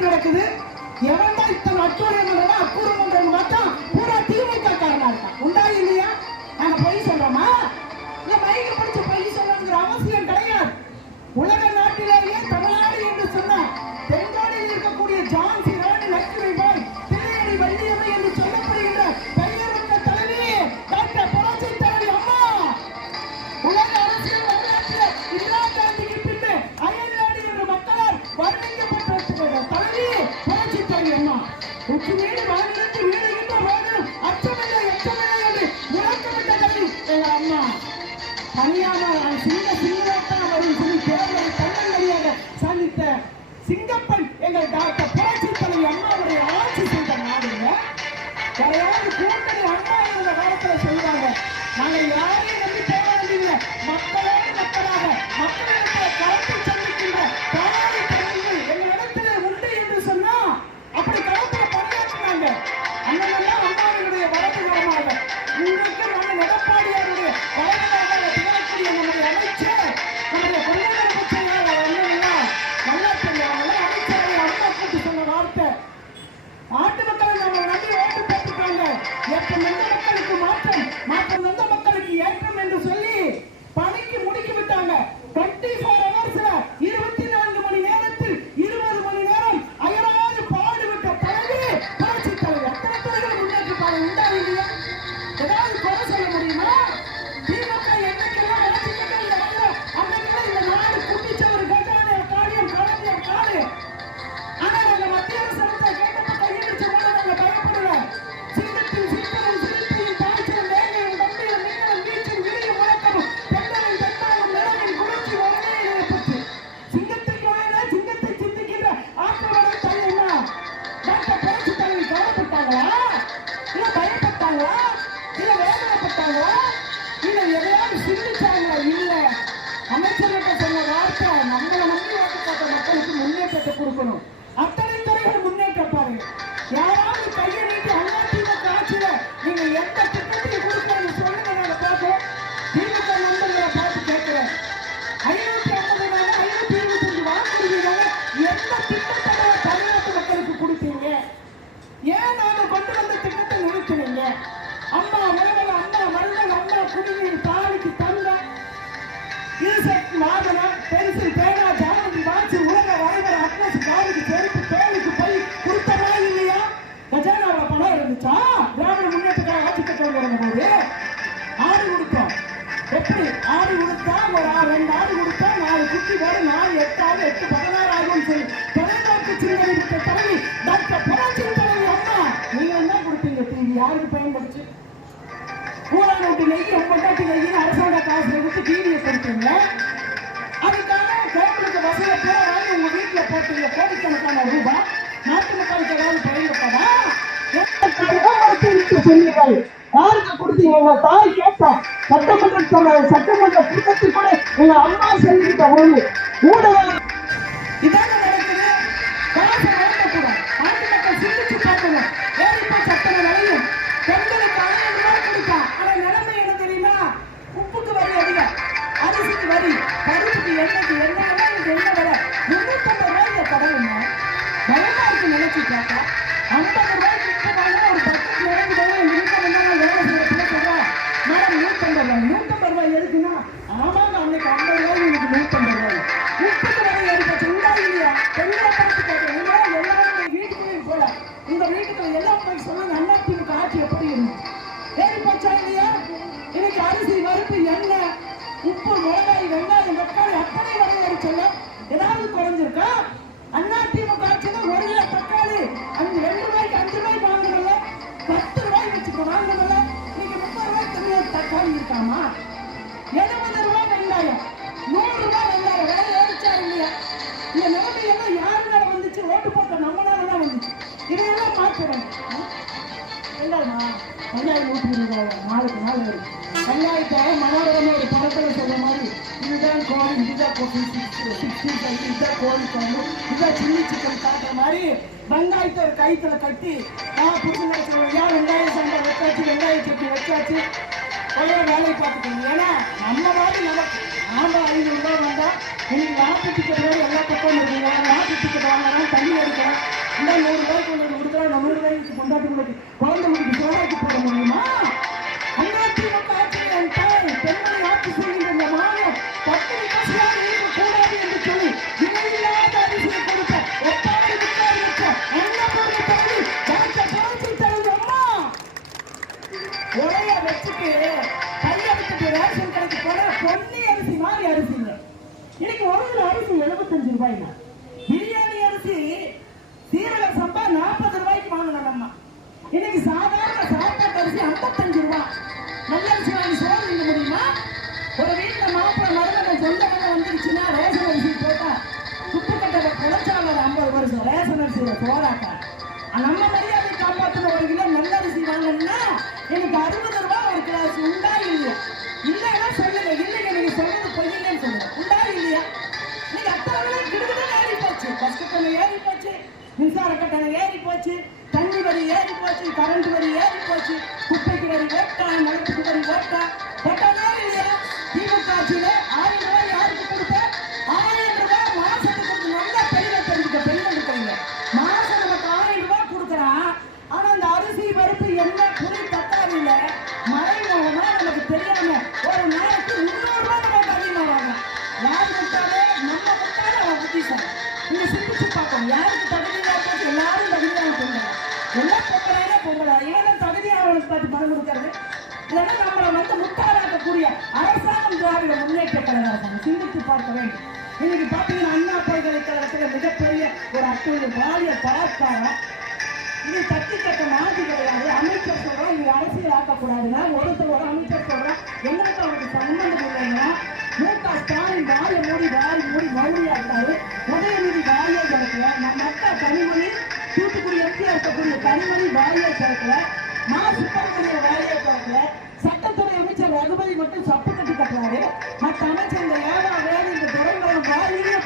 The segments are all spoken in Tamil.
நடக்குது பேங்க்ல போட்டுள்ள கோடிக்கணக்கான ரூபாய் நாட்டு மக்களுக்கு ஏதாவது பயன்பட்டதா சொன்னீர்கள் யாருக்கு கொடுத்தீங்க எங்க தாய் கேட்டா சட்டமன்ற சட்டமன்ற கூட்டத்தில் கூட எங்க அம்மா செஞ்சுக்கிட்ட போது ஊடக ரெண்டாயிரம் நூற்றி இருபதாயிரம் நாளுக்கு நாள் வரும் ரெண்டாயிரத்தாக ஒரு படத்தில் சொல்ற மாதிரி இதுதான் கோவில் இதுதான் கோவில் இதுதான் கோவில் கோவில் இதுதான் சில்லி சிக்கன் காட்டுற மாதிரி வெங்காயத்தை ஒரு கட்டி நான் புரிஞ்சு ஏன் வெங்காயம் சண்டை வச்சாச்சு வெங்காய சட்டி வச்சாச்சு ஒரே வேலையை பார்த்துக்கணும் ஏன்னா நம்ம மாதிரி நடக்கும் ஆம்பா ஐநூறு ரூபாய் வந்தால் இன்னைக்கு நாற்பத்தி டிக்கெட் எல்லா பக்கம் இருக்கீங்க நாற்பத்தி டிக்கெட் வாங்கினா தண்ணி அடிக்கிறோம் இன்னும் நூறு ரூபாய்க்கு கொண்டாட்டி கொண்டாட்டி குழந்தை முடிக்கு சோறாக்கி போட முடியுமா? அரிசி வாங்கி சோறு திங்க முடியுமா? ஒரு வீட்டுல மாப்பிள்ளை மருமகன் சொந்த மகன் வந்துருச்சுன்னா ரேஷன் அரிசி போட்டா சுப்பு கட்டை குறைச்சாங்க ஐம்பது வருஷம் ரேஷன் அரிசியில சோறாக்கா நம்ம மரியாதை காப்பாத்துன ஒரு கிலோ நல்ல அரிசி வாங்கணும்னா எனக்கு அறுபது ரூபாய் ஒரு கிளாஸ் உண்டா இல்லையா? இல்லைன்னா சொல்லுங்க. இல்லைங்க நீங்க சொல்றது பொய்யில்லைன்னு சொல்லுங்க. உண்டா இல்லையா? நீங்க அத்தனை விலை ஏறி போச்சு பஸ் கட்டணம் ஏறி போச்சு மின்சார கட்டணம் ஏறி போச்சு தண்ணி வரி ஏறி போச்சு கரண்ட் வரி ஏறி போச்சு குப்பைக்கு வரி ஓட்டா நிலத்துக்கு வரி ஓட்டா போட்டானா இல்லையா திமுக ஆட்சியில ஆயிரம் பொம்பளைனா பொம்பளை இவன் பார்த்து பணம் கொடுக்கறது. இல்லைன்னா நம்மளை வந்து முட்டாளாக்கக்கூடிய அரசாங்கம் திராவிட முன்னேற்ற கழக அரசாங்கம் சிந்தித்து பார்க்க வேண்டும். இன்னைக்கு பார்த்தீங்கன்னா அண்ணா பல்கலைக்கழகத்தில் மிகப்பெரிய ஒரு அத்தோடு பாலிய பலாத்காரம். இது தட்டி கட்ட மாதிரி கிடையாது. அமைச்சர் சொல்றோம் இது அரசியல் ஆக்கக்கூடாதுன்னா ஒருத்தர் ஒரு அமைச்சர் சொல்றோம் எங்களுக்கு அவருக்கு சம்பந்தம் இல்லைன்னா மு க ஸ்டாலின் வாய மூடி வாய் மூடி மௌலியா இருக்காரு உதயநிதி வாயை கிடைக்கல நம்ம அக்கா கனிமொழி தூத்துக்குடி எம்பியா இருக்கக்கூடிய கனிமொழி வாயை திறக்கல மா. சுப்பிரமணிய வாயை திறக்கல சட்டத்துறை அமைச்சர் ரகுபதி மட்டும் சப்பு கட்டி கட்டுறாரு. மற்ற அமைச்சர் இந்த ஏழா வேறு இந்த துறைமுகம் வாயிலேயே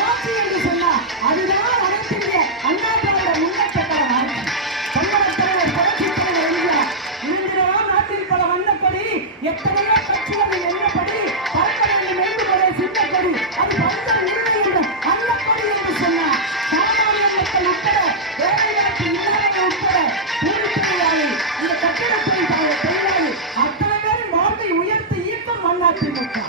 ஆட்சி என்று சொன்னா அதுதான் அனைத்துடைய அண்ணா திராவிட முன்னேற்ற கழக ஆட்சி தமிழகத்தில் தலைவர் எம்ஜிஆர். இந்திரவா நாட்டில் பல வந்தபடி எத்தனையோ கட்சிகள் என்னபடி பறக்க வேண்டும் என்று ஒரு அது பஞ்சம் இல்லை என்று அல்லப்படி என்று சொன்னார். சாமானிய மக்கள் உட்பட வேலைவாய்ப்பு இல்லாதவர்கள் உட்பட இந்த கட்டிடத்துறை தொழிலாளி அத்தனை பேரும் வாழ்வை உயர்த்த இயக்கம் அண்ணா அதற்கு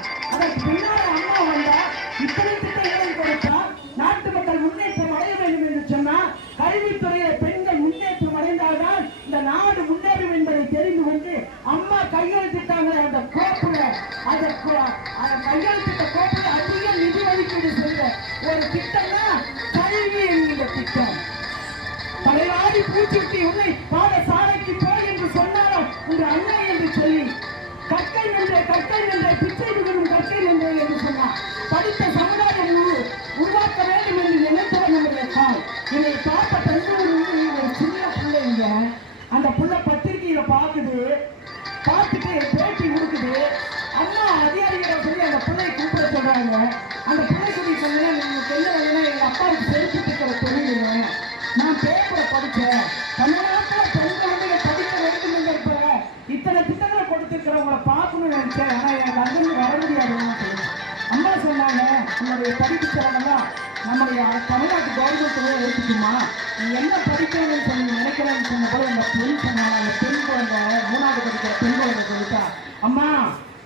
இத்தனை திட்டங்களை கொடுத்துருக்கிறவங்களை பார்க்கணும்னு நினைச்சேன். ஆனால் எனக்கு அங்கிருந்து வர முடியாதுன்னு சொல்லுவேன் அம்மா சொன்னாங்க நம்மளுடைய படிப்பு செலவெல்லாம் நம்முடைய தமிழ்நாட்டு கவர்மெண்ட்டே ஏற்றுக்குமா நீ என்ன படிக்கணும்னு சொல்லி நினைக்கிறேன்னு சொன்ன போது அந்த பெண் சொன்னாங்க. அந்த பெண் குழந்தை மூணாவது படிக்கிற பெண் குழந்தை சொல்லிட்டா அம்மா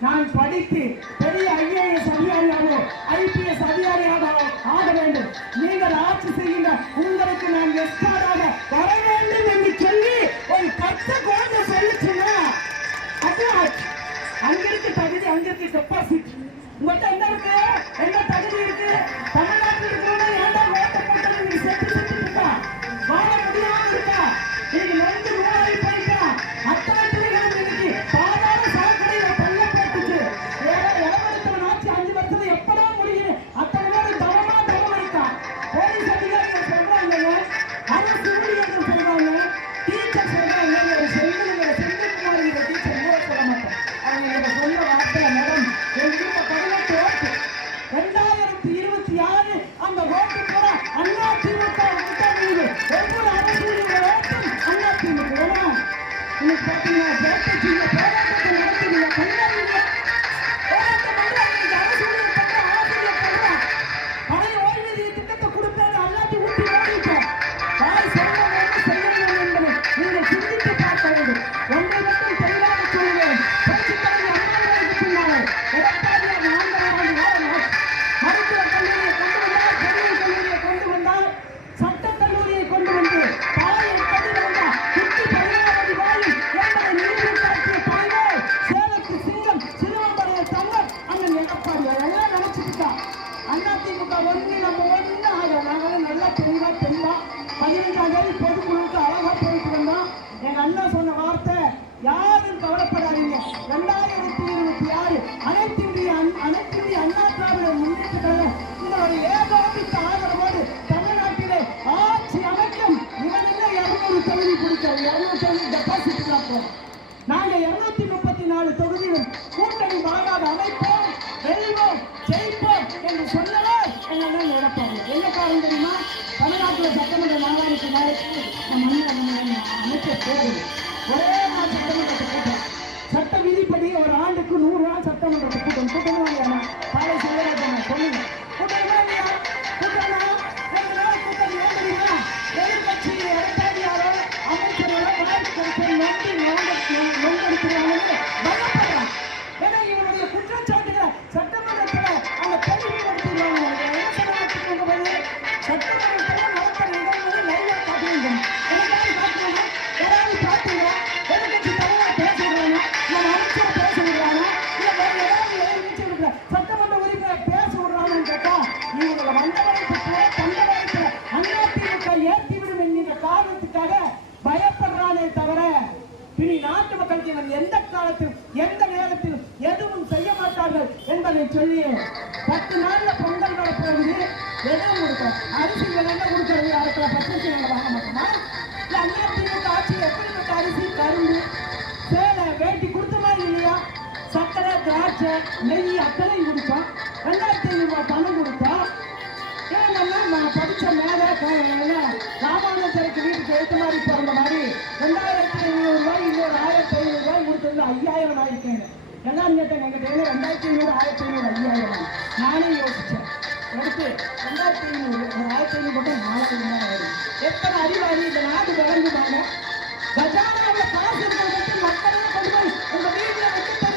நான் படித்து பெரிய ஐஏஎஸ் அதிகாரியாகவோ ஐபிஎஸ் அதிகாரியாக ஆக வேண்டும். நீங்கள் ஆட்சி செய்யுங்க உங்களுக்கு நான் எஸ்டா தெளிவா தெளிவா பதினஞ்சாம் தேதி பொதுக்குழுவுக்கு அழகா போயிட்டு வந்தோம். எங்க அண்ணா சொன்ன வார்த்தை யாரும் கவலைப்படாதீங்க. ரெண்டாயிரம் வச்சு ஒரே நாள் சட்டமன்றத்தை கூட்டம் சட்ட விதிப்படி ஒரு ஆண்டுக்கு நூறு நாள் சட்டமன்றத்தை கூட்டம் கூட்டணும் அதை சொல்லி பத்து நாள்ல பொங்கல் நடப்பது எதுவும் கொடுக்கும் அரிசி விலையில கொடுக்கறது? அடுத்த பத்து வாங்க மாட்டோமா? இல்லை அண்ணா திமுக ஆட்சி அரிசி கரும்பு சேலை வேட்டி கொடுத்தமா இல்லையா? சக்கரை திராட்சை நெய் அத்தனை கொடுத்தோம். ரெண்டாயிரத்தி ஐநூறுரூவா பணம் கொடுத்தோம். நான் படித்த மேலே ராமானுஜருக்கு வீட்டுக்கு ஏற்ற மாதிரி பிறந்த மாதிரி ரெண்டாயிரத்தி ஐநூறுரூவாய் இன்னொரு ஆயிரத்தி ஐநூறுரூவாய் கொடுத்தது ஐயாயிரம் ஆயிருக்கேன் எல்லாரும் கேட்டாங்க எங்கள் ரெண்டாயிரத்தி ஐநூறு ஆயிரத்தி ஐநூறு ஐயாயிரம் நானே யோசித்தேன் எடுத்து ரெண்டாயிரத்தி ஐநூறு ஒரு ஆயிரத்தி ஐநூறு மட்டும் நாலாயிரம் தான் ஆயிடும் எத்தனை அறிவாளி இந்த நாடு வழங்குவாங்க கஜானாவில் காசு இருக்கிற மக்களே கொண்டு போய் உங்கள் வீட்டில் வச்சு